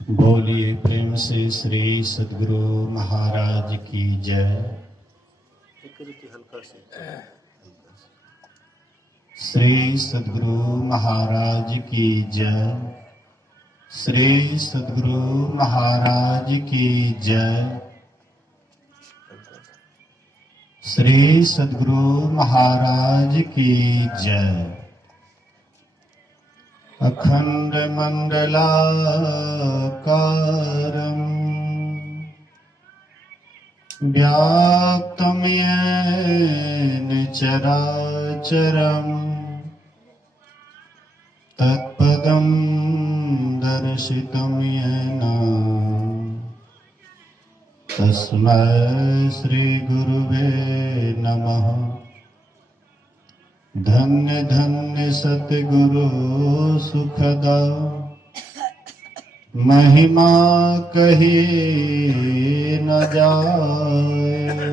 बोलिए प्रेम से श्री सद्गुरु महाराज की जय। हल्का से श्री सद्गुरु महाराज की जय। श्री सद्गुरु महाराज की जय। श्री सद्गुरु महाराज की जय। अखंड मंडलाकारं व्याप्तं येन चराचरं तत्पदं दर्शितं येन तस्मै श्री गुरुवे नमः। धन्य धन्य सतगुरु सुखदा महिमा कही न जाए।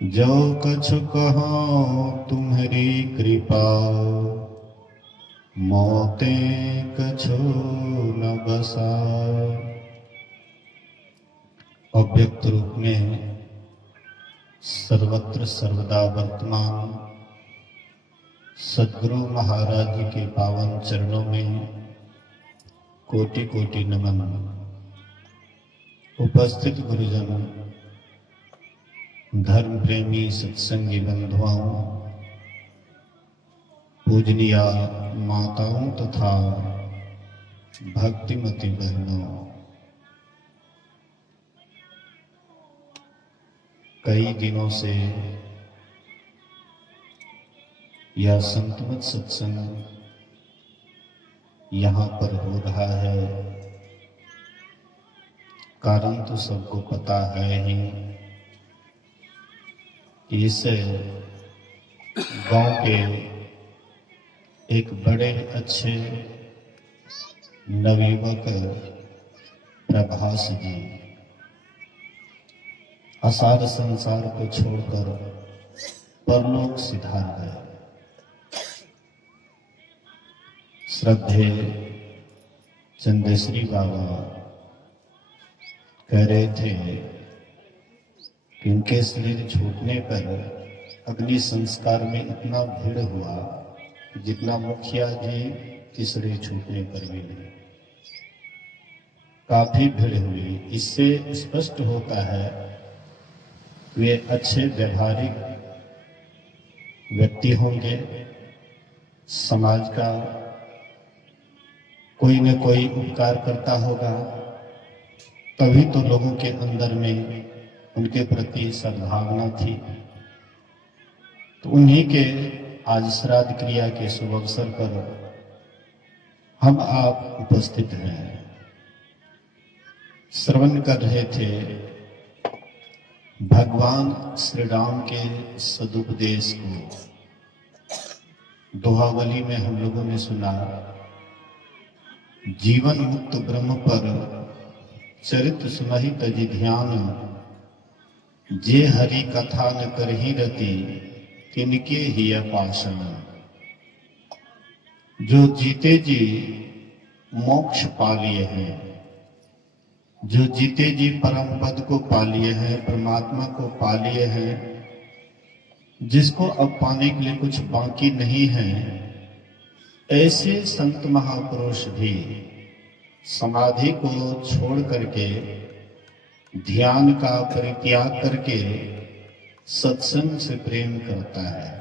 जो कछु कहो तुम्हारी कृपा मोते कछु न बसाए। अव्यक्त रूप में सर्वत्र सर्वदा वर्तमान सद्गुरु महाराज जी के पावन चरणों में कोटि कोटि नमन। उपस्थित गुरुजन, धर्म प्रेमी सत्संगी बंधुओं, पूजनीय माताओं तथा भक्तिमती बहनों, कई दिनों से यह संतमत सत्संग यहाँ पर हो रहा है। कारण तो सबको पता है ही कि इस गांव के एक बड़े अच्छे नवयुवक प्रभास जी असार संसार को छोड़कर परलोक सिधार गए। श्रद्धेय चंदेश्वरी बाबा कह रहे थे कि उनके शरीर छूटने पर अग्नि संस्कार में इतना भीड़ हुआ जितना मुखिया जी के शरीर छूटने पर भी नहीं। काफी भीड़ हुई। इससे स्पष्ट होता है वे अच्छे व्यवहारिक व्यक्ति होंगे। समाज का कोई न कोई उपकार करता होगा, तभी तो लोगों के अंदर में उनके प्रति सद्भावना थी। तो उन्हीं के आज श्राद्ध क्रिया के शुभ अवसर पर हम आप उपस्थित हैं। श्रवण कर रहे थे भगवान श्री राम के सदुपदेश को। दोहावली में हम लोगों ने सुना, जीवन मुक्त ब्रह्म पर चरित्र सुनहि तजि ध्यान, जे हरि कथा न करहि रति तिनके ही पाषण। जो जीते जी मोक्ष पा लिए हैं, जो जीते जी परम पद को पा लिए हैं, परमात्मा को पा लिए हैं, जिसको अब पाने के लिए कुछ बाकी नहीं है, ऐसे संत महापुरुष भी समाधि को छोड़ करके ध्यान का परित्याग करके सत्संग से प्रेम करता है।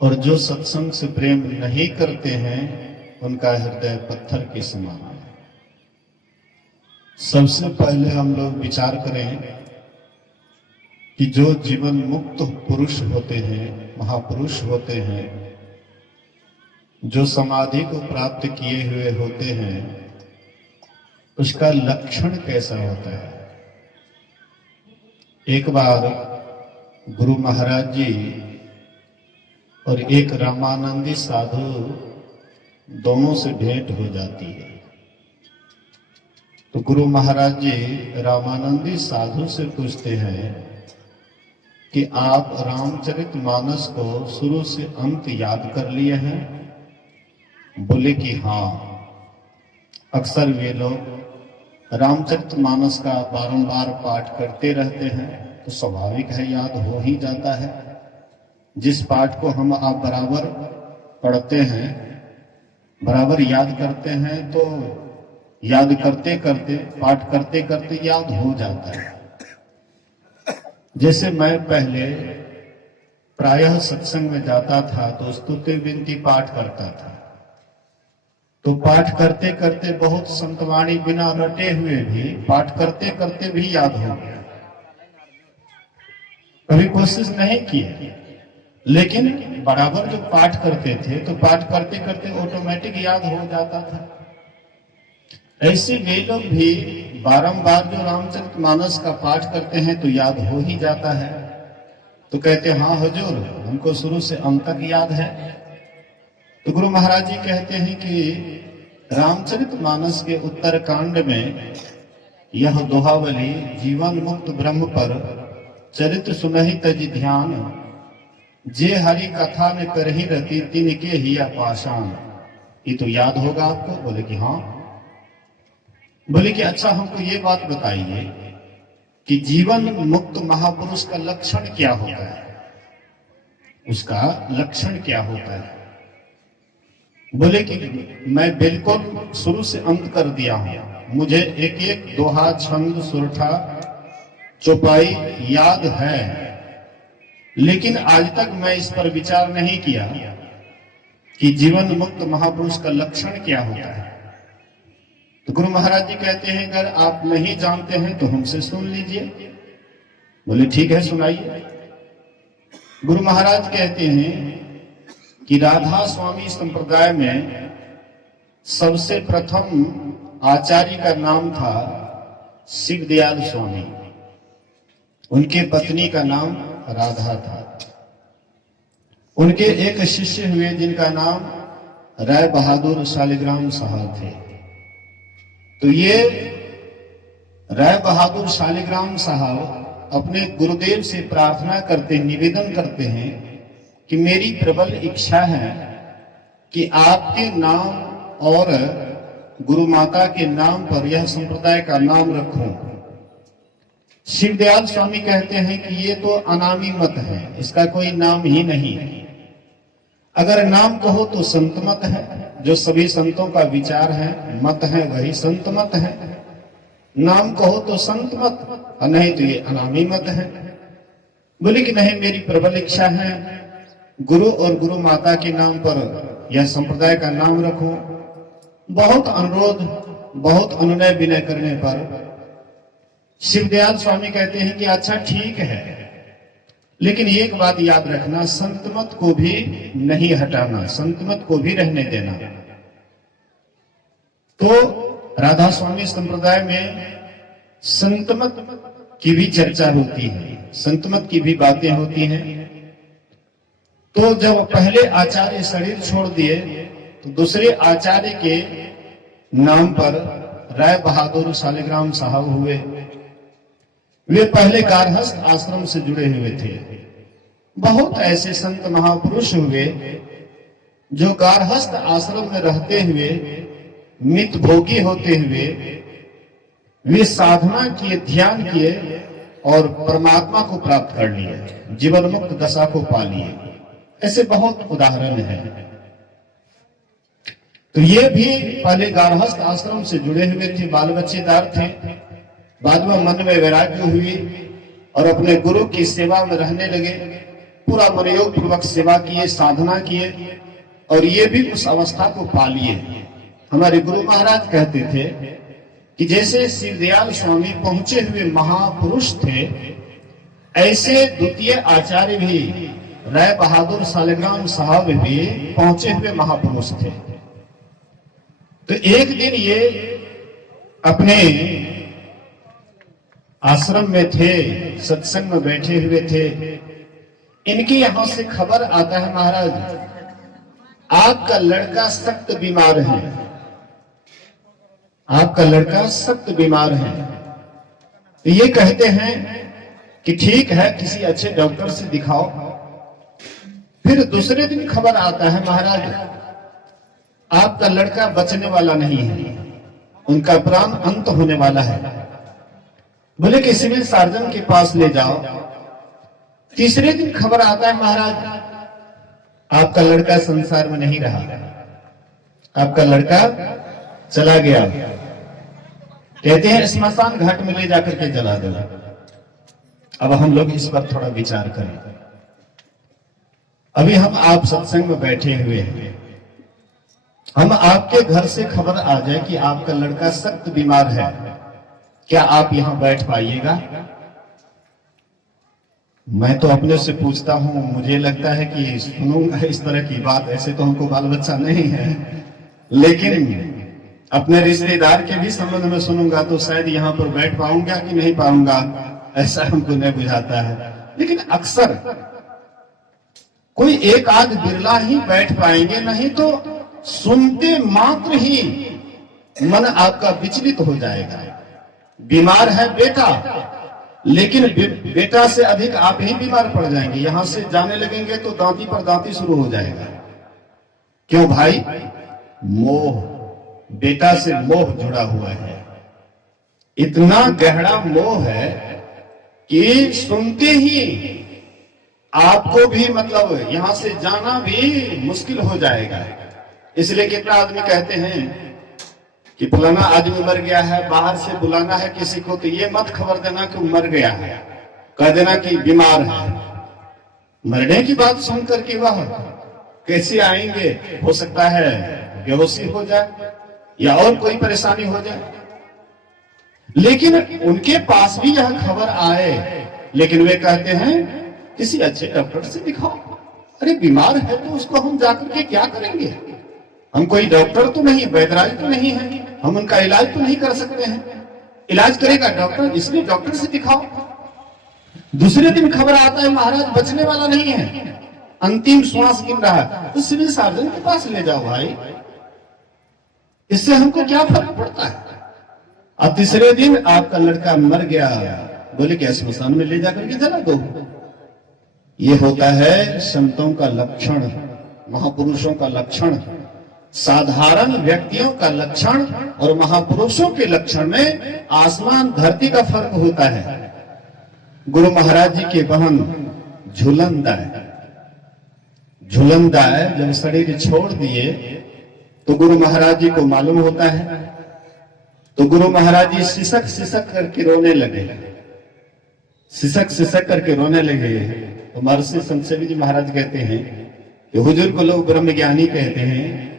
और जो सत्संग से प्रेम नहीं करते हैं उनका हृदय पत्थर के समान है। सबसे पहले हम लोग विचार करें कि जो जीवन मुक्त पुरुष होते हैं, महापुरुष होते हैं, जो समाधि को प्राप्त किए हुए होते हैं, उसका लक्षण कैसा होता है। एक बार गुरु महाराज जी और एक रामानंदी साधु दोनों से भेंट हो जाती है। तो गुरु महाराज जी रामानंदी साधु से पूछते हैं कि आप रामचरितमानस को शुरू से अंत याद कर लिए हैं? बोले कि हाँ। अक्सर वे लोग रामचरितमानस का बारंबार पाठ करते रहते हैं तो स्वाभाविक है याद हो ही जाता है। जिस पाठ को हम आप बराबर पढ़ते हैं, बराबर याद करते हैं, तो याद करते करते, पाठ करते करते याद हो जाता है। जैसे मैं पहले प्रायः सत्संग में जाता था तो स्तुति विनती पाठ करता था, तो पाठ करते करते बहुत संतवाणी बिना रटे हुए भी पाठ करते करते भी याद हो गया। कभी कोशिश नहीं की, लेकिन बराबर जो पाठ करते थे तो पाठ करते करते ऑटोमेटिक याद हो जाता था। ऐसे वे लोग भी बारंबार जो रामचरितमानस का पाठ करते हैं तो याद हो ही जाता है। तो कहते हाँ हुजूर, हमको शुरू से अंत तक याद है। तो गुरु महाराज जी कहते हैं कि रामचरितमानस के उत्तर कांड में यह दोहावली, जीवन मुक्त ब्रह्म पर चरित्र सुनहि तज ध्यान, जे हरि कथा में करही रति तिनके ही पाषाण, ये तो याद होगा आपको। बोले कि हाँ। बोले कि अच्छा हमको ये बात बताइए कि जीवन मुक्त महापुरुष का लक्षण क्या होता है, उसका लक्षण क्या होता है। बोले कि मैं बिल्कुल शुरू से अंत कर दिया हूं, मुझे एक एक दोहा, छंद, सुरठा, चौपाई याद है, लेकिन आज तक मैं इस पर विचार नहीं किया कि जीवन मुक्त महापुरुष का लक्षण क्या होता है। तो गुरु महाराज जी कहते हैं अगर आप नहीं जानते हैं तो हमसे सुन लीजिए। बोले ठीक है, सुनाइए। गुरु महाराज कहते हैं कि राधा स्वामी संप्रदाय में सबसे प्रथम आचार्य का नाम था शिवदयाल स्वामी, उनके पत्नी का नाम राधा था। उनके एक शिष्य हुए जिनका नाम राय बहादुर शालिग्राम साहब थे। तो ये राय बहादुर शालिग्राम साहब अपने गुरुदेव से प्रार्थना करते, निवेदन करते हैं कि मेरी प्रबल इच्छा है कि आपके नाम और गुरु माता के नाम पर यह संप्रदाय का नाम रखूं। शिवदयाल स्वामी कहते हैं कि ये तो अनामी मत है, इसका कोई नाम ही नहीं है। अगर नाम कहो तो संत मत है, जो सभी संतों का विचार है, मत है, वही संत मत है। नाम कहो तो संत मत, और नहीं तो ये अनामी मत है। बोले कि नहीं, मेरी प्रबल इच्छा है गुरु और गुरु माता के नाम पर यह संप्रदाय का नाम रखूं। बहुत अनुरोध, बहुत अनुनय विनय करने पर शिवदयाल स्वामी कहते हैं कि अच्छा ठीक है, लेकिन एक बात याद रखना, संतमत को भी नहीं हटाना, संतमत को भी रहने देना। तो राधा स्वामी संप्रदाय में संतमत की भी चर्चा होती है, संतमत की भी बातें होती हैं। तो जब पहले आचार्य शरीर छोड़ दिए तो दूसरे आचार्य के नाम पर राय बहादुर शालिग्राम साहब हुए। वे पहले गारहस्थ आश्रम से जुड़े हुए थे। बहुत ऐसे संत महापुरुष हुए जो गारहस्थ आश्रम में रहते हुए, मित भोगी होते हुए, वे साधना किए, ध्यान किए और परमात्मा को प्राप्त कर लिए, जीवन मुक्त दशा को पा लिए। ऐसे बहुत उदाहरण हैं। तो ये भी पहले गारहस्थ आश्रम से जुड़े हुए थे, बाल बच्चेदार थे। बाद में मन में वैराग्य हुई और अपने गुरु की सेवा में रहने लगे। पूरा मनोयोग पूर्वक सेवा किए, साधना किए और ये भी उस अवस्था को पा लिए। हमारे गुरु महाराज कहते थे कि जैसे शिवदयाल स्वामी पहुंचे हुए महापुरुष थे, ऐसे द्वितीय आचार्य भी राय बहादुर शालिग्राम साहब भी पहुंचे हुए महापुरुष थे। तो एक दिन ये अपने आश्रम में थे, सत्संग में बैठे हुए थे। इनके यहां से खबर आता है, महाराज आपका लड़का सख्त बीमार है, आपका लड़का सख्त बीमार है। तो ये कहते हैं कि ठीक है, किसी अच्छे डॉक्टर से दिखाओ। फिर दूसरे दिन खबर आता है, महाराज आपका लड़का बचने वाला नहीं है, उनका प्राण अंत होने वाला है। बोले कि सिविल सर्जन के पास ले जाओ। तीसरे दिन खबर आता है, महाराज आपका लड़का संसार में नहीं रहा, आपका लड़का चला गया। कहते हैं स्मशान घाट में ले जाकर के जला दो। अब हम लोग इस पर थोड़ा विचार करें। अभी हम आप सत्संग में बैठे हुए हैं, हम आपके घर से खबर आ जाए कि आपका लड़का सख्त बीमार है, क्या आप यहां बैठ पाइएगा? मैं तो अपने से पूछता हूं, मुझे लगता है कि सुनूंगा इस तरह की बात। ऐसे तो हमको बाल बच्चा नहीं है, लेकिन अपने रिश्तेदार के भी संबंध में सुनूंगा तो शायद यहाँ पर बैठ पाऊंगा कि नहीं पाऊंगा, ऐसा हमको नहीं बुझाता है। लेकिन अक्सर कोई एक आध बिरला ही बैठ पाएंगे, नहीं तो सुनते मात्र ही मन आपका विचलित हो जाएगा। बीमार है बेटा, लेकिन बेटा से अधिक आप ही बीमार पड़ जाएंगे। यहां से जाने लगेंगे तो दांती पर दांती शुरू हो जाएगा। क्यों भाई? मोह, बेटा से मोह जुड़ा हुआ है। इतना गहरा मोह है कि सुनते ही आपको भी मतलब यहां से जाना भी मुश्किल हो जाएगा। इसलिए कितना आदमी कहते हैं कि फलाना आदमी मर गया है, बाहर से बुलाना है किसी को तो ये मत खबर देना कि मर गया है, कह देना कि बीमार है। मरने की बात सुन करके वह कैसे आएंगे? हो सकता है बेहोशी हो जाए या और कोई परेशानी हो जाए। लेकिन उनके पास भी यह खबर आए, लेकिन वे कहते हैं किसी अच्छे डॉक्टर से दिखाओ। अरे बीमार है तो उसको हम जाकर के क्या करेंगे? हम कोई डॉक्टर तो नहीं, वैद्यराज तो नहीं है, हम उनका इलाज तो नहीं कर सकते हैं। इलाज करेगा डॉक्टर, इसलिए डॉक्टर से दिखाओ। दूसरे दिन खबर आता है महाराज बचने वाला नहीं है, अंतिम श्वास गिन रहा है, तो सिविल सर्जन के पास ले जाओ भाई, इससे हमको क्या फर्क पड़ता है। अब तीसरे दिन आपका लड़का मर गया, बोले कि स्मशान में ले जाकर के जला दो। ये होता है संतों का लक्षण, महापुरुषों का लक्षण। साधारण व्यक्तियों का लक्षण और महापुरुषों के लक्षण में आसमान धरती का फर्क होता है। गुरु महाराज जी के बहन झूलनदाय जब शरीर छोड़ दिए तो गुरु महाराज जी को मालूम होता है, तो गुरु महाराज जी सिसक सिसक करके रोने लगे। सिसक सिसक करके रोने लगे तो महर्षि संत सेवी जी महाराज कहते हैं कि हुजूर को लोग ब्रह्म ज्ञानी कहते हैं,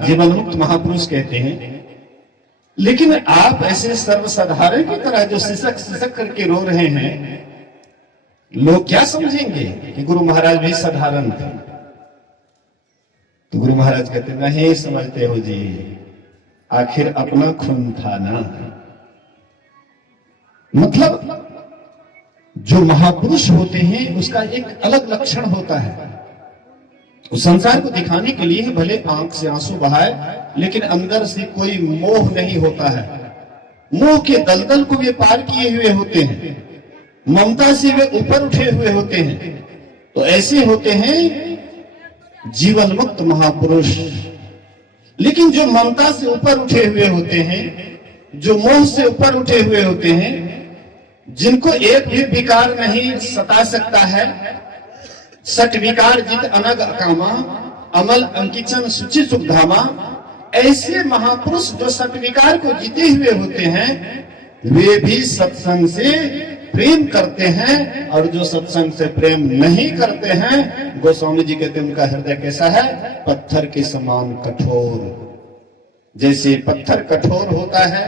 जीवन मुक्त महापुरुष कहते हैं, लेकिन आप ऐसे सर्वसाधारण की तरह जो सिसक सिसक करके रो रहे हैं, लोग क्या समझेंगे कि गुरु महाराज भी साधारण थे? तो गुरु महाराज कहते नहीं समझते हो जी, आखिर अपना खून था ना। मतलब जो महापुरुष होते हैं उसका एक अलग लक्षण होता है। उस संसार को दिखाने के लिए भले आंख से आंसू बहाए, लेकिन अंदर से कोई मोह नहीं होता है। मोह के दलदल को वे पार किए हुए होते हैं, ममता से वे ऊपर उठे हुए होते हैं। तो ऐसे होते हैं जीवन मुक्त महापुरुष। लेकिन जो ममता से ऊपर उठे हुए होते हैं, जो मोह से ऊपर उठे हुए होते हैं, जिनको एक भी विकार नहीं सता सकता है, सट विकार जित अनग अकामा, अमल अंकिचन सुचि सुख धामा, ऐसे महापुरुष जो सट विकार को जीते हुए होते हैं, वे भी सत्संग से प्रेम करते हैं। और जो सत्संग से प्रेम नहीं करते हैं, गोस्वामी जी कहते हैं उनका हृदय कैसा है? पत्थर के समान कठोर। जैसे पत्थर कठोर होता है,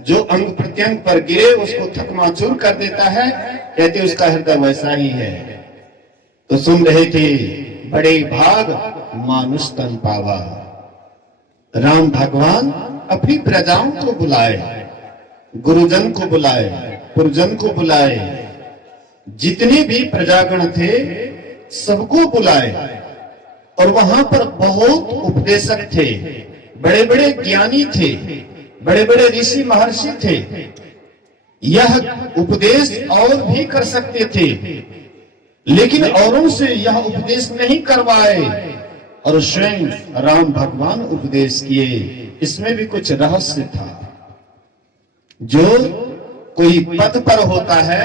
जो अंग प्रत्यंग पर गिरे उसको थकमाचूर कर देता है, कहते उसका हृदय वैसा ही है। तो सुन रहे थे बड़े भाग मानुष तन पावा। राम भगवान अपनी प्रजाओं को बुलाए, गुरुजन को बुलाए, पुरजन को बुलाए, जितने भी प्रजागण थे सबको बुलाए। और वहां पर बहुत उपदेशक थे, बड़े बड़े ज्ञानी थे, बड़े बड़े ऋषि महर्षि थे। यह उपदेश और भी कर सकते थे, लेकिन औरों से यह उपदेश नहीं करवाए। और स्वयं राम भगवान उपदेश किए। इसमें भी कुछ रहस्य था। जो कोई पद पर होता है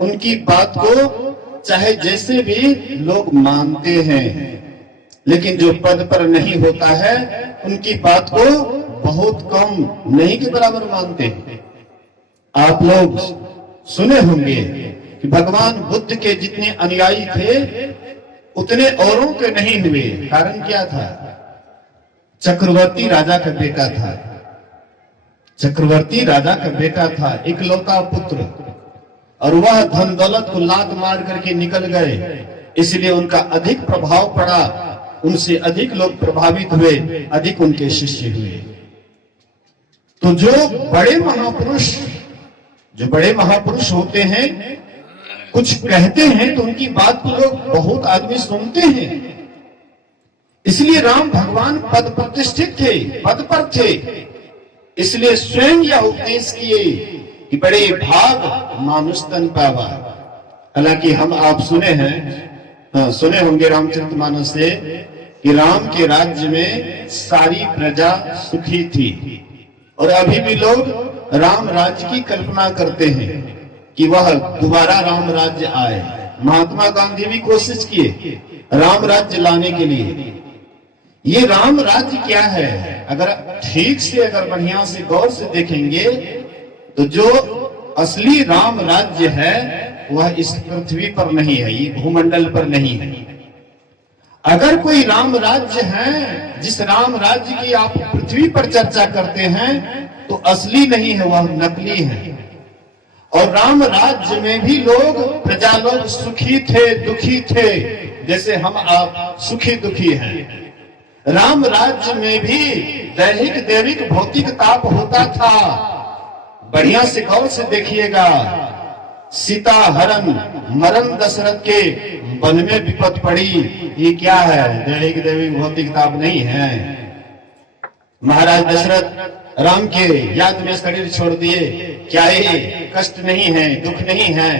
उनकी बात को चाहे जैसे भी लोग मानते हैं, लेकिन जो पद पर नहीं होता है उनकी बात को बहुत कम, नहीं के बराबर मानते हैं। आप लोग सुने होंगे कि भगवान बुद्ध के जितने अनुयायी थे उतने औरों के नहीं हुए। कारण क्या था? चक्रवर्ती राजा का बेटा था। चक्रवर्ती राजा का बेटा था, इकलौता पुत्र, और वह धन दौलत को लात मार करके निकल गए, इसलिए उनका अधिक प्रभाव पड़ा। उनसे अधिक लोग प्रभावित हुए, अधिक उनके शिष्य हुए। तो जो बड़े महापुरुष होते हैं, कुछ कहते हैं तो उनकी बात को लोग बहुत आदमी सुनते हैं। इसलिए राम भगवान पद प्रतिष्ठित थे, पद पर थे, इसलिए स्वयं यह उपदेश किए कि बड़े भाग मानुष तन पावा। हालांकि हम आप सुने होंगे रामचरितमानस से कि राम के राज्य में सारी प्रजा सुखी थी, और अभी भी लोग राम राज्य की कल्पना करते हैं कि वह दोबारा राम राज्य आए। महात्मा गांधी भी कोशिश किए राम राज्य लाने के लिए। ये राम राज्य क्या है? अगर ठीक से, अगर बढ़िया से गौर से देखेंगे तो जो असली राम राज्य है वह इस पृथ्वी पर नहीं है, ये भूमंडल पर नहीं है। अगर कोई राम राज्य है, जिस राम राज्य की आप पृथ्वी पर चर्चा करते हैं, तो असली नहीं है, वह नकली है। और राम राज्य में भी प्रजा लोग सुखी थे, दुखी थे, जैसे हम आप सुखी दुखी हैं। राम राज्य में भी दैहिक दैविक भौतिक ताप होता था। बढ़िया से गौर से देखिएगा। सीता हरण मरण दशरथ के वन में विपद पड़ी, ये क्या है? दैहिक दैविक भौतिक ताप नहीं है। महाराज दशरथ राम के याद में शरीर छोड़ दिए, क्या ये कष्ट नहीं है, दुख नहीं है?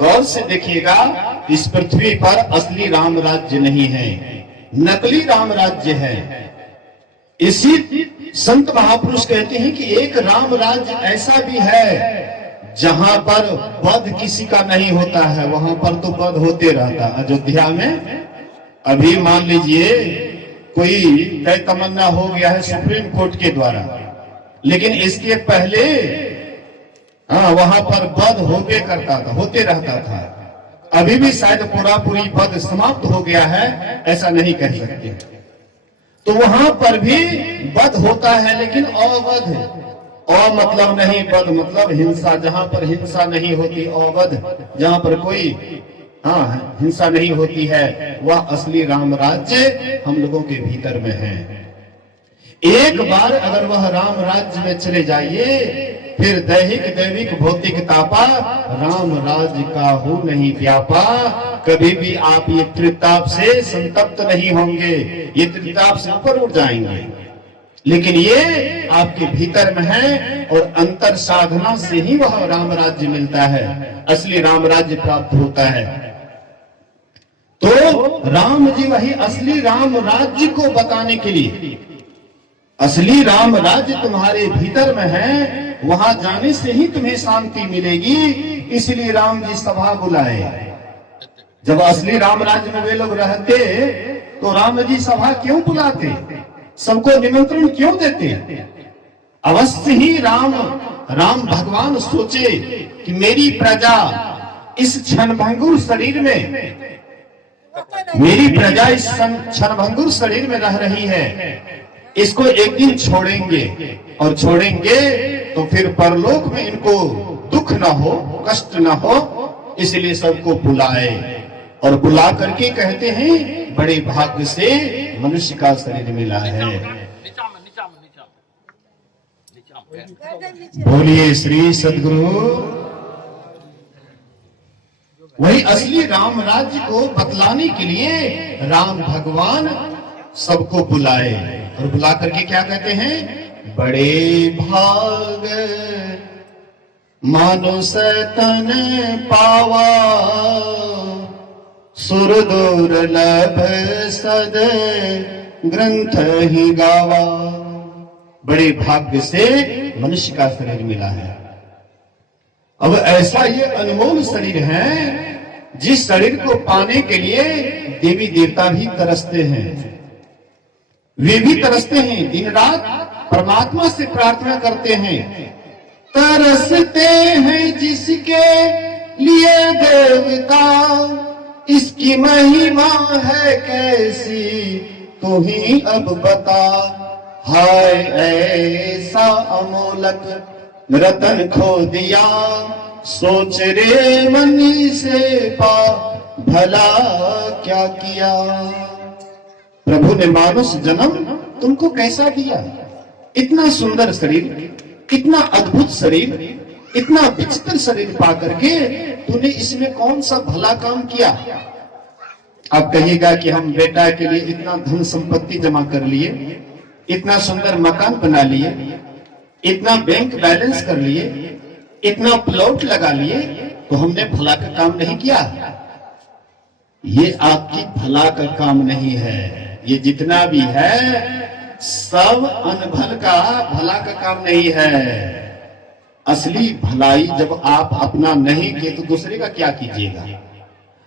गौर से देखिएगा, इस पृथ्वी पर असली राम राज्य नहीं है, नकली राम राज्य है। इसी संत महापुरुष कहते हैं कि एक राम राज्य ऐसा भी है जहां पर वध किसी का नहीं होता है, वहां पर तो वध होते रहता। अयोध्या में अभी मान लीजिए कोई तय तमन्ना हो गया है सुप्रीम कोर्ट के द्वारा, लेकिन इसके पहले वहां पर वध होते करता था, होते रहता था। अभी भी शायद पूरी वध समाप्त हो गया है, ऐसा नहीं कह सकते। तो वहां पर भी वध होता है, लेकिन अवध। मतलब नहीं, वध मतलब हिंसा। जहां पर हिंसा नहीं होती, अवध, जहां पर कोई हिंसा नहीं होती है, वह असली राम राज्य हम लोगों के भीतर में है। एक बार अगर वह राम राज्य में चले जाइए, फिर दैहिक दैविक भौतिक तापा राम राज्य का हो नहीं व्यापा। कभी भी आप ये त्रिताप से संतप्त नहीं होंगे, ये त्रिताप से ऊपर उठ जाएंगे। लेकिन ये आपके भीतर में है, और अंतर साधना से ही वह राम राज्य मिलता है, असली राम राज्य प्राप्त होता है। तो राम जी वही असली राम राज्य को बताने के लिए, असली राम राज्य तुम्हारे भीतर में है, वहां जाने से ही तुम्हें शांति मिलेगी। इसलिए राम जी सभा बुलाए। जब असली राम राज्य में वे लोग रहते तो राम जी सभा क्यों बुलाते, सबको निमंत्रण क्यों देते? अवश्य ही राम भगवान सोचे कि मेरी प्रजा इस क्षणभंगुर शरीर में, मेरी प्रजा इस क्षणभंगुर शरीर में रह रही है, इसको एक दिन छोड़ेंगे, और छोड़ेंगे तो फिर परलोक में इनको दुख ना हो, कष्ट ना हो, इसलिए सबको बुलाए। और बुला करके कहते हैं बड़े भाग्य से मनुष्य का शरीर मिला है। बोलिए श्री सद्गुरु। वही असली राम राज्य को बतलाने के लिए राम भगवान सबको बुलाए, और बुला करके क्या कहते हैं? बड़े भाग मानुष तन पावा, सुर दुर्लभ सद ग्रंथ ही गावा। बड़े भाग्य से मनुष्य का शरीर मिला है। अब ऐसा ये अनमोल शरीर है जिस शरीर को पाने के लिए देवी देवता भी तरसते हैं। वे भी तरसते हैं, दिन रात परमात्मा से प्रार्थना करते हैं। तरसते हैं जिसके लिए देवता, इसकी महिमा है कैसी तू ही अब बता। हाय ऐसा अमोलक रतन खो दिया, सोच रे मन से पा भला क्या किया। प्रभु ने मानुष जन्म तुमको कैसा दिया? इतना सुंदर शरीर, इतना अद्भुत शरीर, इतना विचित्र शरीर पा करके तूने इसमें कौन सा भला काम किया? आप कहिएगा कि हम बेटा के लिए इतना धन संपत्ति जमा कर लिए, इतना सुंदर मकान बना लिए, इतना बैंक बैलेंस कर लिए, इतना प्लॉट लगा लिए, तो हमने भला का काम नहीं किया। ये आपकी भला का काम नहीं है। ये जितना भी है सब अनभल का, भला का काम नहीं है। असली भलाई जब आप अपना नहीं किए तो दूसरे का क्या कीजिएगा?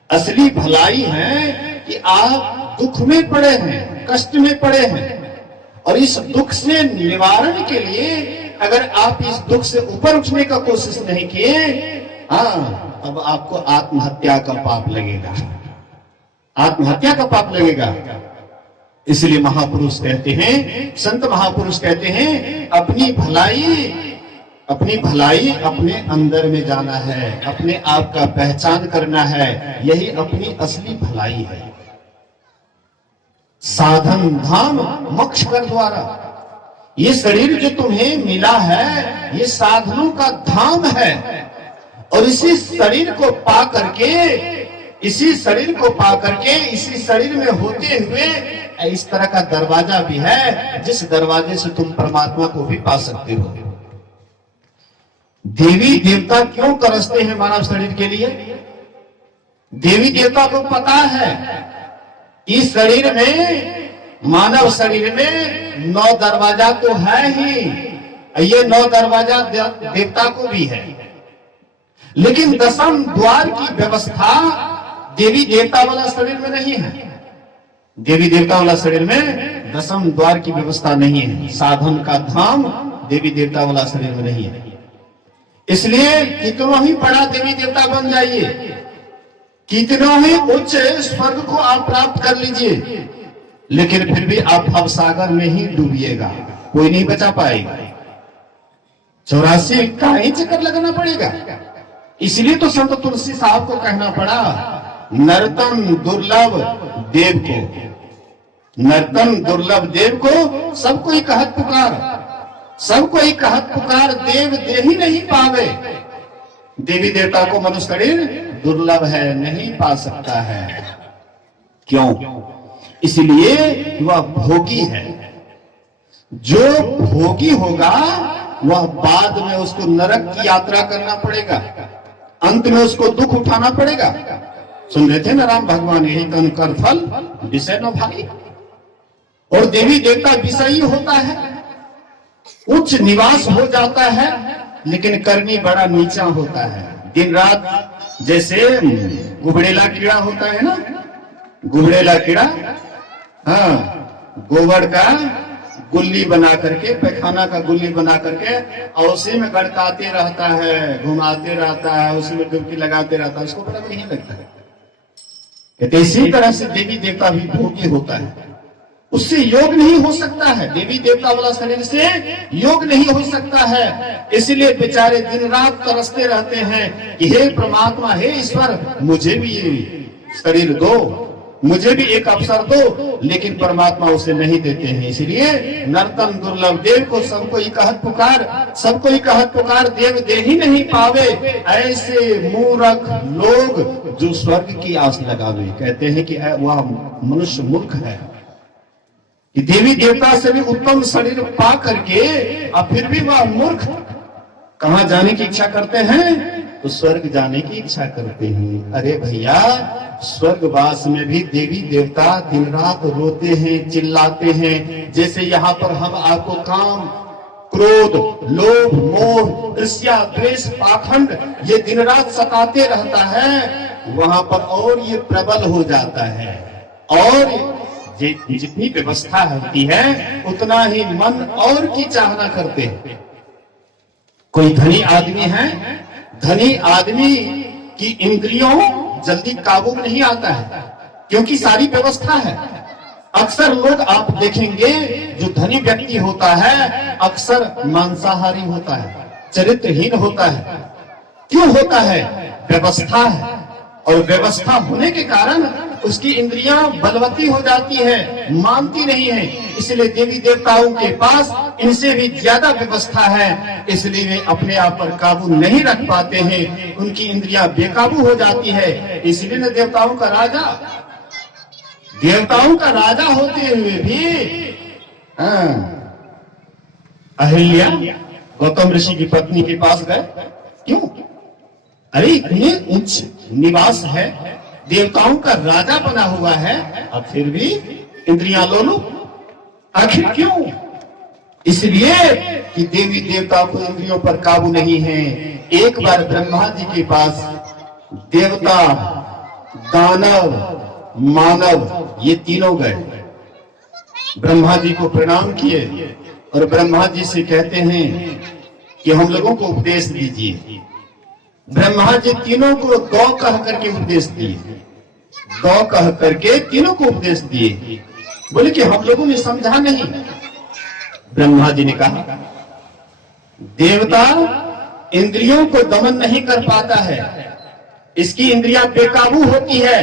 असली भलाई है कि आप दुख में पड़े हैं, कष्ट में पड़े हैं, और इस दुख से निवारण के लिए अगर आप इस दुख से ऊपर उठने का कोशिश नहीं किए, हाँ, अब आपको आत्महत्या का पाप लगेगा, आत्महत्या का पाप लगेगा। इसलिए महापुरुष कहते हैं, संत महापुरुष कहते हैं, अपनी भलाई अपने अंदर में जाना है, अपने आप का पहचान करना है, यही अपनी असली भलाई है। साधन धाम मोक्ष कर द्वारा। ये शरीर जो तुम्हें मिला है ये साधनों का धाम है, और इसी शरीर को पा करके इसी शरीर में होते हुए इस तरह का दरवाजा भी है जिस दरवाजे से तुम परमात्मा को भी पा सकते हो। देवी देवता क्यों तरसते हैं मानव शरीर के लिए? देवी देवता को पता है इस शरीर में, मानव शरीर में 9 दरवाजा तो है ही, ये 9 दरवाजा देवता को भी है, लेकिन 10वें द्वार की व्यवस्था देवी देवता वाला शरीर में नहीं है। देवी देवता वाला शरीर में 10वें द्वार की व्यवस्था नहीं है। साधन का धाम देवी देवता वाला शरीर में नहीं है। इसलिए कितना ही बड़ा देवी देवता बन जाइए, कितना ही उच्च स्वर्ग को आप प्राप्त कर लीजिए, लेकिन फिर भी आप भवसागर में ही डूबिएगा, कोई नहीं बचा पाएगा। 84 का ही चक्कर लगाना पड़ेगा। इसलिए तो संत तुलसी साहब को कहना पड़ा, नर्तन दुर्लभ देव को, नर्तन दुर्लभ देव को सबको ही कहत पुकार, सबको ही कहत पुकार, देव दे ही नहीं पावे। देवी देवता को मनुष्य शरीर दुर्लभ है, नहीं पा सकता है। क्यों? इसलिए वह भोगी है। जो भोगी होगा वह बाद में उसको नरक की यात्रा करना पड़ेगा, अंत में उसको दुख उठाना पड़ेगा। सुन रहे थे ना राम भगवान, यही तन कर फल विषय न भाई। और देवी देवता विषयी होता है, उच्च निवास हो जाता है, लेकिन करनी बड़ा नीचा होता है। दिन रात जैसे गुबड़ेला कीड़ा होता है ना, गुबड़ेला कीड़ा, हाँ, गोबर का गुल्ली बना करके, पैखाना का गुल्ली बना करके, और उसी में गड़काते रहता है, घुमाते रहता है, उसी में डुबकी लगाते रहता है, उसको बड़ा नहीं लगता है। कहते इसी तरह से देवी देवता भी भोगी होता है, उससे योग नहीं हो सकता है। देवी देवता वाला शरीर से योग नहीं हो सकता है। इसलिए बेचारे दिन रात तरसते रहते हैं कि हे परमात्मा, हे ईश्वर, मुझे भी ये शरीर दो, मुझे भी एक अवसर दो, लेकिन परमात्मा उसे नहीं देते हैं। इसलिए नर्तन दुर्लभ देव को सबको ही कहत पुकार, सबको ही कहत पुकार, देव दे ही नहीं पावे। ऐसे मूर्ख लोग जो स्वर्ग की आस लगावे, कहते हैं कि वह मनुष्य मूर्ख है कि देवी देवता से भी उत्तम शरीर पा करके और फिर भी वह मूर्ख कहां जाने की इच्छा करते हैं, तो तो स्वर्ग जाने की इच्छा करते हैं। अरे भैया, स्वर्गवास में भी देवी देवता दिन रात रोते हैं, चिल्लाते हैं। जैसे यहाँ पर हम आपको काम, क्रोध, लोभ, मोह, ईर्ष्या, द्वेष, पाखंड ये दिन रात सताते रहता है, वहां पर और ये प्रबल हो जाता है। और जितनी व्यवस्था होती है उतना ही मन और की चाहना करते हैं। कोई धनी आदमी है, धनी आदमी की इंद्रियों जल्दी काबू में नहीं आता है, क्योंकि सारी व्यवस्था है। अक्सर लोग आप देखेंगे जो धनी व्यक्ति होता है अक्सर मांसाहारी होता है, चरित्रहीन होता है। क्यों होता है? व्यवस्था है, और व्यवस्था होने के कारण उसकी इंद्रियां बलवती हो जाती है, मानती नहीं है। इसलिए देवी देवताओं के पास इनसे भी ज्यादा व्यवस्था है, इसलिए वे अपने आप पर काबू नहीं रख पाते हैं, उनकी इंद्रियां बेकाबू हो जाती है। इसलिए न देवताओं का राजा होते हुए भी अहिल्या गौतम ऋषि की पत्नी के पास गए। क्यों? अरे इतने उच्च निवास है, देवताओं का राजा बना हुआ है, अब फिर भी इंद्रियां लोलुप। आखिर क्यों? इसलिए कि देवी देवताओं को इंद्रियों पर काबू नहीं है। एक बार ब्रह्मा जी के पास देवता, दानव, मानव ये तीनों गए, ब्रह्मा जी को प्रणाम किए और ब्रह्मा जी से कहते हैं कि हम लोगों को उपदेश दीजिए। ब्रह्मा जी तीनों को दो कह करके उपदेश दिए, दो कह करके तीनों को उपदेश दिए। बोले कि हम लोगों ने समझा नहीं। ब्रह्मा जी ने कहा, देवता इंद्रियों को दमन नहीं कर पाता है, इसकी इंद्रियां बेकाबू होती है,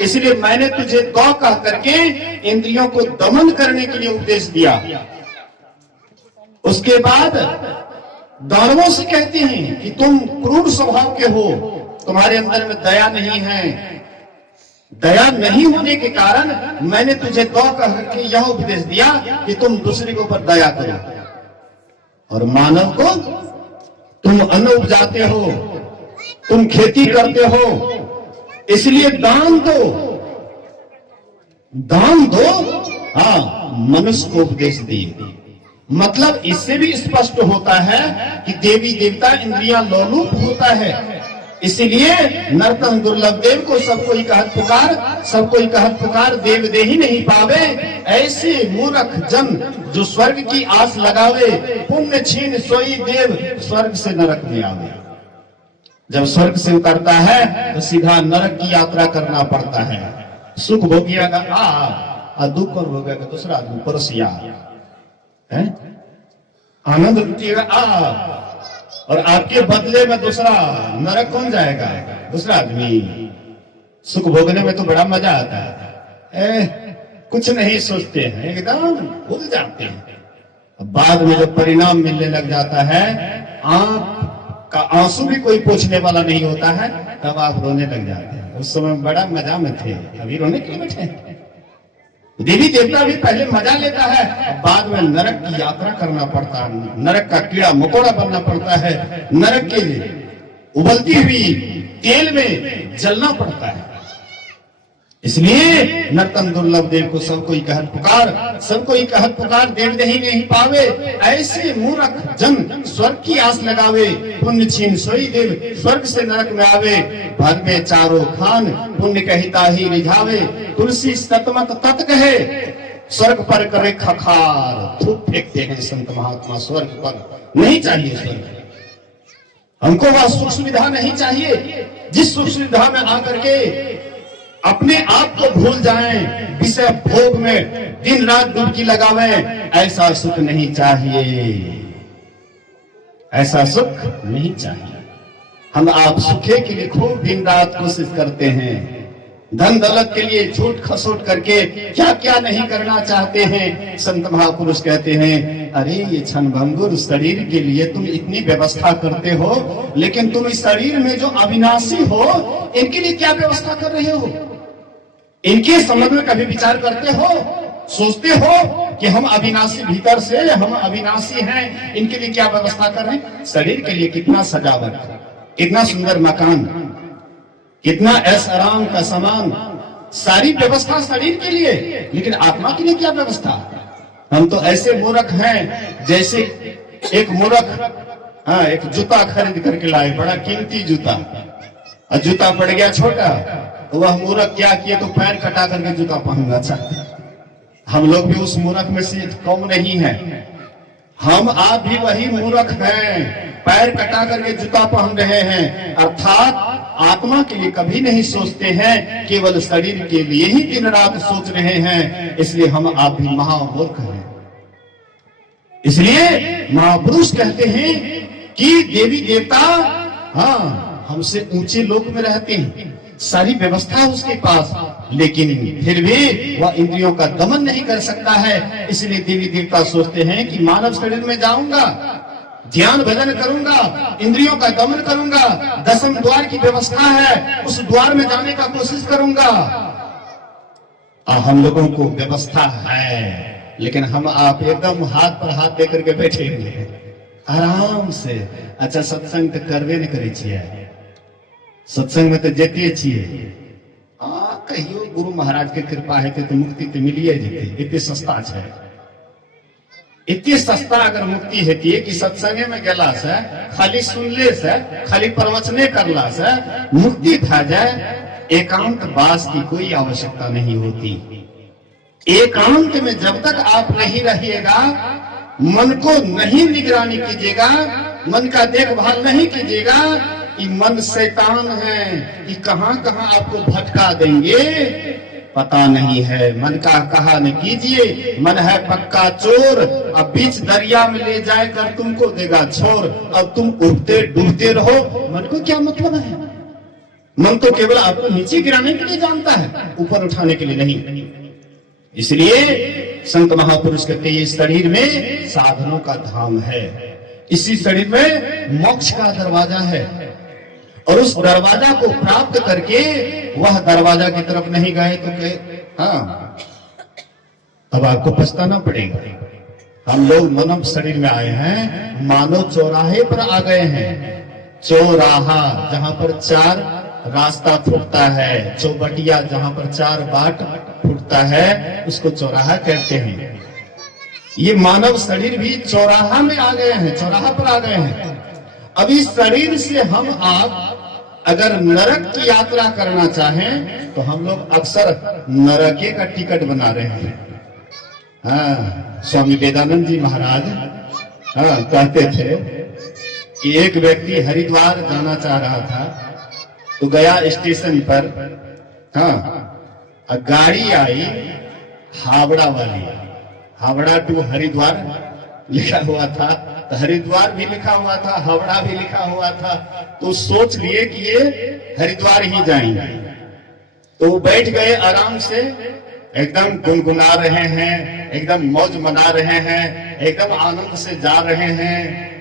इसलिए मैंने तुझे दो कह करके इंद्रियों को दमन करने के लिए उपदेश दिया। उसके बाद दानवों से कहते हैं कि तुम क्रूर स्वभाव के हो, तुम्हारे अंदर में दया नहीं है। दया नहीं होने के कारण मैंने तुझे दो कह करके यह उपदेश दिया कि तुम दूसरे के ऊपर दया करो। और मानव को तुम अन्न उपजाते हो, तुम खेती करते हो, इसलिए दान दो, दान दो। हाँ, मनुष्य को उपदेश दिए। मतलब इससे भी स्पष्ट होता है कि देवी देवता इंद्रियां लोलुप होता है। इसलिए नरतन दुर्लभ देव को सब कोई कहत पुकार, सब कोई कहत पुकार, देव दे ही नहीं पावे। ऐसे मूर्ख जन जो स्वर्ग की आस लगावे, पुण्य छीन सोई देव स्वर्ग से नरक में आवे। जब स्वर्ग से उतरता है तो सीधा नरक की यात्रा करना पड़ता है। सुख भोगिया का दुख और भोगिया का दूसरा आदमी परोसिया है, आनंद लुटिएगा और आपके बदले में दूसरा नरक कौन जाएगा? दूसरा आदमी। सुख भोगने में तो बड़ा मजा आता है, कुछ नहीं सोचते हैं, एकदम भूल जाते हैं। बाद में जब परिणाम मिलने लग जाता है, आंख का आंसू भी कोई पोंछने वाला नहीं होता है, तब आप रोने लग जाते हैं। उस समय बड़ा मजा में थे, अभी रोने के लिए बैठे। देवी देवता भी पहले मजा लेता है, बाद में नरक की यात्रा करना पड़ता है, नरक का कीड़ा मकोड़ा बनना पड़ता है, नरक के उबलती हुई तेल में जलना पड़ता है। इसलिए नरतन दुर्लभ देव को सब कोई कहत पुकार, सब कोई कहत पुकार, देव दे ही नहीं पावे। ऐसे मूर्ख जन स्वर्ग की आस लगावे, पुण्य छीन सोई देव स्वर्ग से नरक में आवे। भर में चारों खान पुण्य कहिता ही रिझावे, तुलसी सतमत तत् कहे स्वर्ग पर करे खखार। थूक फेंकते हैं संत महात्मा स्वर्ग पर। नहीं चाहिए स्वर्ग, हमको वह सुख सुविधा नहीं चाहिए जिस सुख सुविधा में आकर के अपने आप को भूल जाएं, विषय भोग में दिन रात डुबकी लगावें। ऐसा सुख नहीं चाहिए, ऐसा सुख नहीं चाहिए। हम आप सुखे के लिए खूब दिन रात कोशिश करते हैं, धन दौलत के लिए झूठ खसोट करके क्या क्या नहीं करना चाहते हैं। संत महापुरुष कहते हैं, अरे ये क्षणभंगुर शरीर के लिए तुम इतनी व्यवस्था करते हो, लेकिन तुम इस शरीर में जो अविनाशी हो इनके लिए क्या व्यवस्था कर रहे हो? इनके संबंध में कभी विचार करते हो? सोचते हो कि हम अविनाशी, भीतर से हम अविनाशी हैं, इनके लिए क्या व्यवस्था कर रहे हैं? शरीर के लिए कितना सजावट, कितना सुंदर मकान, कितना ऐश आराम का सामान, सारी व्यवस्था शरीर के लिए, लेकिन आत्मा के लिए क्या व्यवस्था? हम तो ऐसे मूर्ख हैं जैसे एक मूर्ख एक जूता खरीद करके लाए, बड़ा कीमती जूता, और जूता पड़ गया छोटा, तो वह मूर्ख क्या किए, तो पैर कटा करके जूता पहनना चाहते। हम लोग भी उस मूर्ख में से कम नहीं है, हम आप भी वही मूर्ख हैं, पैर कटा करके जूता पहन रहे हैं, अर्थात आत्मा के लिए कभी नहीं सोचते हैं, केवल शरीर के लिए ही दिन रात सोच रहे हैं। इसलिए हम आप भी महामूर्ख हैं। इसलिए महापुरुष कहते हैं कि देवी देवता हमसे ऊंचे लोक में रहते हैं, सारी व्यवस्था उसके पास, लेकिन फिर भी वह इंद्रियों का दमन नहीं कर सकता है। इसलिए देवी देवता सोचते हैं कि मानव शरीर में जाऊंगा, ध्यान भजन करूंगा, इंद्रियों का दमन करूंगा, 10वें द्वार की व्यवस्था है, उस द्वार में जाने का कोशिश करूंगा। हम लोगों को व्यवस्था है, लेकिन हम आप एकदम हाथ पर हाथ दे करके बैठे हुए हैं आराम से। अच्छा, सत्संग तो करबे नहीं करे छिए, सत्संग में तो जेते छिए, कहियो गुरु महाराज के कृपा है तो मुक्ति तो मिलिए जेते, इतने सस्ता है, इतनी सस्ता अगर मुक्ति हेती है कि सत्संगे में गेला से, खाली सुनले से, खाली प्रवचने करला से मुक्ति था जाए, एकांत वास की कोई आवश्यकता नहीं होती। एकांत में जब तक आप नहीं रहिएगा, मन को नहीं निगरानी कीजिएगा, मन का देखभाल नहीं कीजिएगा, कि मन शैतान है कि कहां कहां आपको भटका देंगे पता नहीं है। मन का कहा न कीजिए, मन है पक्का चोर, अब बीच दरिया में ले जाकर तुमको देगा छोड़, अब तुम उठते डूबते रहो। मन को क्या मतलब है? मन तो केवल आपको नीचे गिराने के लिए जानता है, ऊपर उठाने के लिए नहीं। इसलिए संत महापुरुष कहते हैं, इस शरीर में साधनों का धाम है, इसी शरीर में मोक्ष का दरवाजा है, और उस दरवाजा को प्राप्त करके वह दरवाजा की तरफ नहीं गए तो अब आपको पछताना पड़ेगा। हम लोग मानव शरीर में आए हैं, मानव चौराहे पर आ गए हैं। चौराहा जहां पर 4 रास्ता फूटता है, चौबटिया जहां पर 4 बाट फूटता है, उसको चौराहा कहते हैं। ये मानव शरीर भी चौराहा में आ गए हैं, चौराहा पर आ गए हैं। अब इस शरीर से हम आप अगर नरक की यात्रा करना चाहें तो हम लोग अक्सर नरके का टिकट बना रहे हैं। स्वामी वेदानंद जी महाराज कहते थे कि एक व्यक्ति हरिद्वार जाना चाह रहा था, तो गया स्टेशन पर, गाड़ी आई हावड़ा वाली, हावड़ा टू हरिद्वार लिखा हुआ था, तो हरिद्वार भी लिखा हुआ था, हावड़ा भी लिखा हुआ था, तो सोच लिए कि ये हरिद्वार ही जाएंगे। तो बैठ गए आराम से, एकदम गुनगुना रहे हैं, एकदम मौज मना रहे हैं, एकदम आनंद से जा रहे हैं।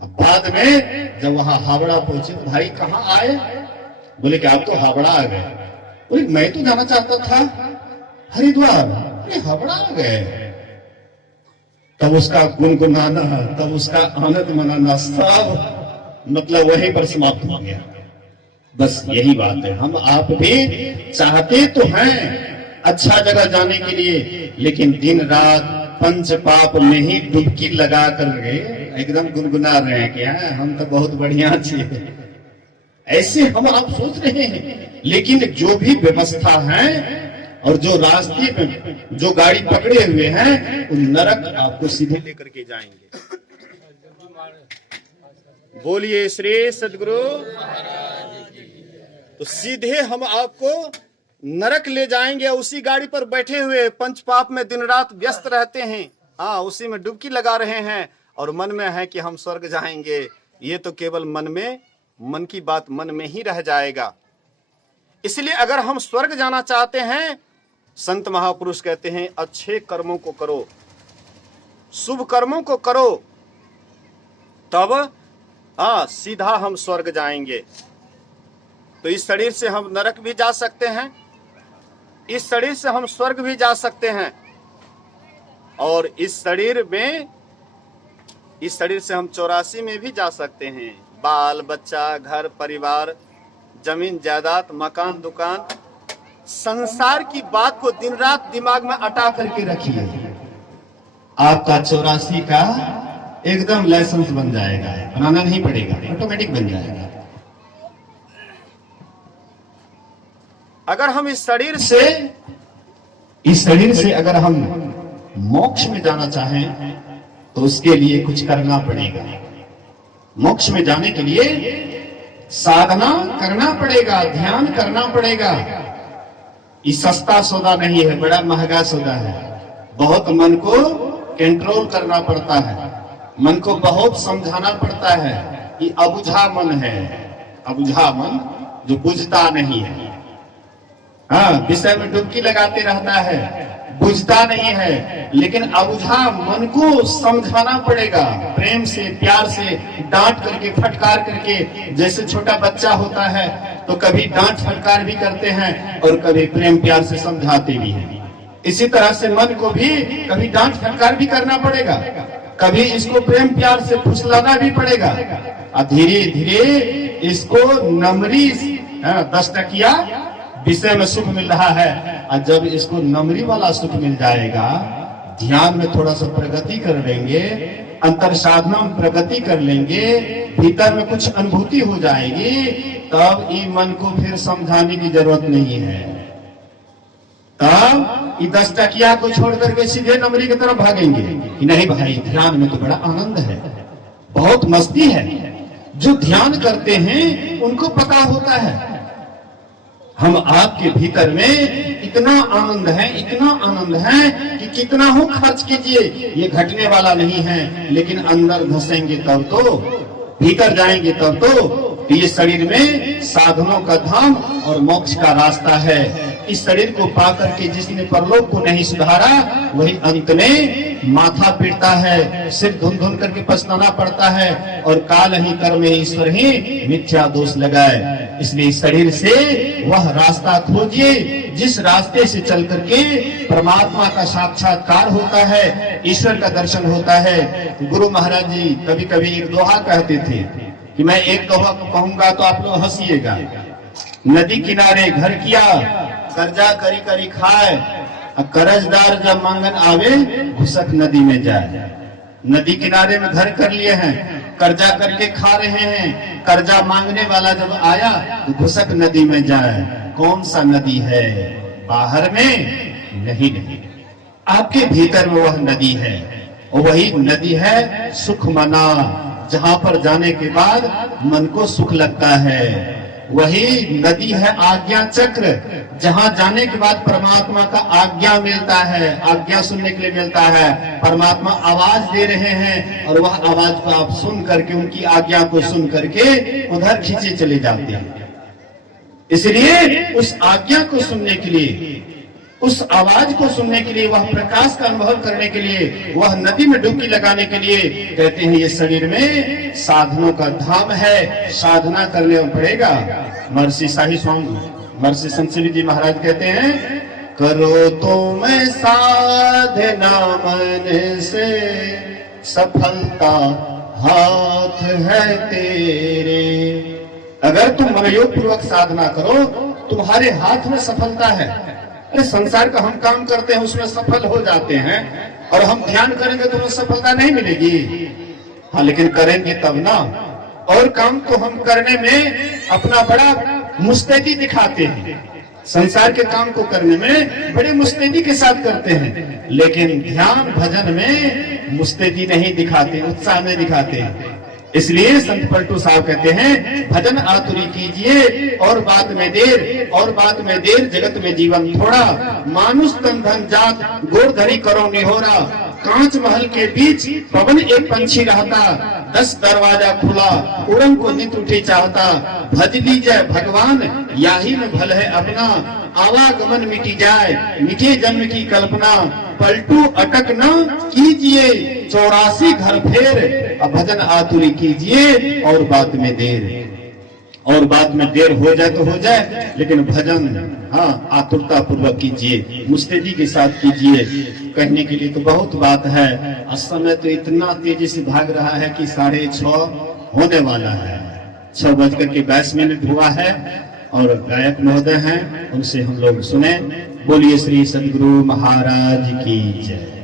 बाद में जब वहां हावड़ा पहुंचे तो भाई कहाँ आए? बोले कि आप तो हावड़ा आ गए। बोले मैं तो जाना चाहता था हरिद्वार। बोले हावड़ा आ गए। तब उसका गुनगुनाना, तब उसका आनंद मनाना सब मतलब वहीं पर समाप्त हो गया। बस यही बात है, हम आप भी चाहते तो हैं अच्छा जगह जाने के लिए, लेकिन दिन रात पंच पाप में ही डुबकी लगा कर एकदम गुनगुना रहे हैं कि हम तो बहुत बढ़िया चाहिए, ऐसे हम आप सोच रहे हैं। लेकिन जो भी व्यवस्था है और जो रास्ते में जो गाड़ी पकड़े हुए हैं, उन नरक आपको सीधे लेकर के जाएंगे। बोलिए श्री सदगुरु। तो सीधे हम आपको नरक ले जाएंगे। उसी गाड़ी पर बैठे हुए पंच पाप में दिन रात व्यस्त रहते हैं, उसी में डुबकी लगा रहे हैं, और मन में है कि हम स्वर्ग जाएंगे। ये तो केवल मन में, मन की बात मन में ही रह जाएगा। इसलिए अगर हम स्वर्ग जाना चाहते हैं, संत महापुरुष कहते हैं अच्छे कर्मों को करो, शुभ कर्मों को करो, तब सीधा हम स्वर्ग जाएंगे। तो इस शरीर से हम नरक भी जा सकते हैं, इस शरीर से हम स्वर्ग भी जा सकते हैं, और इस शरीर से हम 84 में भी जा सकते हैं। बाल बच्चा, घर परिवार, जमीन जायदाद, मकान दुकान, संसार की बात को दिन रात दिमाग में अटा करके रखिए, आपका 84 का एकदम लाइसेंस बन जाएगा। बनाना नहीं पड़ेगा, ऑटोमेटिक बन जाएगा। अगर हम इस शरीर से अगर हम मोक्ष में जाना चाहें तो उसके लिए कुछ करना पड़ेगा। मोक्ष में जाने के लिए साधना करना पड़ेगा, ध्यान करना पड़ेगा। ये सस्ता सौदा नहीं है, बड़ा महंगा सौदा है। बहुत मन को कंट्रोल करना पड़ता है, मन को बहुत समझाना पड़ता है। ये अबुझा मन है, अबुझा मन जो बुझता नहीं है। हाँ, विषय में डुबकी लगाते रहता है, बुझता नहीं है। लेकिन अबुझा मन को समझाना पड़ेगा, प्रेम से, प्यार से, डांट करके, फटकार करके। जैसे छोटा बच्चा होता है तो कभी डांट फटकार भी करते हैं और कभी प्रेम प्यार से समझाते भी हैं। इसी तरह से मन को भी कभी डांट फटकार भी करना पड़ेगा, कभी इसको प्रेम प्यार से फुसलाना भी पड़ेगा। और धीरे धीरे इसको नमरी 10 टकिया विषय में सुख मिल रहा है, और जब इसको नमरी वाला सुख मिल जाएगा, ध्यान में थोड़ा सा प्रगति कर लेंगे, अंतर साधना में प्रगति कर लेंगे, भीतर में कुछ अनुभूति हो जाएगी, तब ये मन को फिर समझाने की जरूरत नहीं है। तब ये 10 टकिया को छोड़ करके सीधे नमरी की तरफ भागेंगे कि नहीं भाई, ध्यान में तो बड़ा आनंद है, बहुत मस्ती है। जो ध्यान करते हैं उनको पता होता है हम आपके भीतर में इतना आनंद है, इतना आनंद है कि कितना हो खर्च कीजिए, ये घटने वाला नहीं है। लेकिन अंदर धसेंगे तब तो, भीतर जाएंगे तब तो। ये शरीर में साधनों का धाम और मोक्ष का रास्ता है। इस शरीर को पाकर के जिसने परलोक को नहीं सुधारा, वही अंत में माथा पीटता है, सिर धुन धुन करके पछताना पड़ता है, और काल ही कर्म ईश्वर ही मिथ्या दोष लगाए। इसलिए शरीर से वह रास्ता खोजिए जिस रास्ते से चल करके परमात्मा का साक्षात्कार होता है, ईश्वर का दर्शन होता है। गुरु महाराज जी कभी कभी एक दोहा कहते थे कि मैं एक दोहा को कहूंगा तो आप लोग हंसिएगा। नदी किनारे घर किया, कर्जा करी करी खाए, कर्जदार जब मांगन आवे घुसक नदी में जाए। नदी किनारे में घर कर लिए हैं, कर्जा करके खा रहे हैं, कर्जा मांगने वाला जब आया तो घुसक नदी में जाए। कौन सा नदी है? बाहर में नहीं, आपके भीतर में वह नदी है, और वही नदी है सुख मना, जहां पर जाने के बाद मन को सुख लगता है। वही नदी है आज्ञा चक्र, जहां जाने के बाद परमात्मा का आज्ञा मिलता है, आज्ञा सुनने के लिए मिलता है। परमात्मा आवाज दे रहे हैं और वह आवाज को आप सुन करके, उनकी आज्ञा को सुन करके उधर खींचे चले जाते हैं। इसलिए उस आज्ञा को सुनने के लिए, उस आवाज को सुनने के लिए, वह प्रकाश का अनुभव करने के लिए, वह नदी में डुबकी लगाने के लिए कहते हैं ये शरीर में साधनों का धाम है, साधना करने पड़ेगा। महर्षि शाही स्वामी, महर्षि संत जी महाराज कहते हैं, करो तो मैं साधना मन से, सफलता हाथ है तेरे। अगर तुम मनयोग पूर्वक साधना करो, तुम्हारे हाथ में सफलता है। अरे संसार का हम काम करते हैं उसमें सफल हो जाते हैं, और हम ध्यान करेंगे तो हमें सफलता नहीं मिलेगी। हाँ, लेकिन करेंगे तब ना। और काम को हम करने में अपना बड़ा मुस्तैदी दिखाते हैं, संसार के काम को करने में बड़े मुस्तैदी के साथ करते हैं, लेकिन ध्यान भजन में मुस्तैदी नहीं दिखाते, उत्साह नहीं दिखाते। इसलिए संत पलटू साहब कहते हैं, भजन आतुरी कीजिए और बात में देर, और बात में देर जगत में जीवन थोड़ा। मानुष तन धन जात गोरधरी करो निहोरा, कांच महल के बीच पवन एक पंछी रहता, 10 दरवाजा खुला उड़न को नित उठे चाहता। भज लीजिए भगवान याही में भल है अपना, आवागमन मिटी जाए मिटे जन्म की कल्पना। पलटू अटक न कीजिए 84 घर फेर, अब भजन आतुरी कीजिए और बात में देर। और बाद में देर हो जाए तो हो जाए, लेकिन भजन हाँ आतुरता पूर्वक कीजिए, मुस्तैदी के साथ कीजिए। कहने के लिए तो बहुत बात है, समय तो इतना तेजी से भाग रहा है कि 6:30 होने वाला है। 6:22 हुआ है और गायक महोदय हैं, उनसे हम लोग सुने। बोलिए श्री सदगुरु महाराज की जय।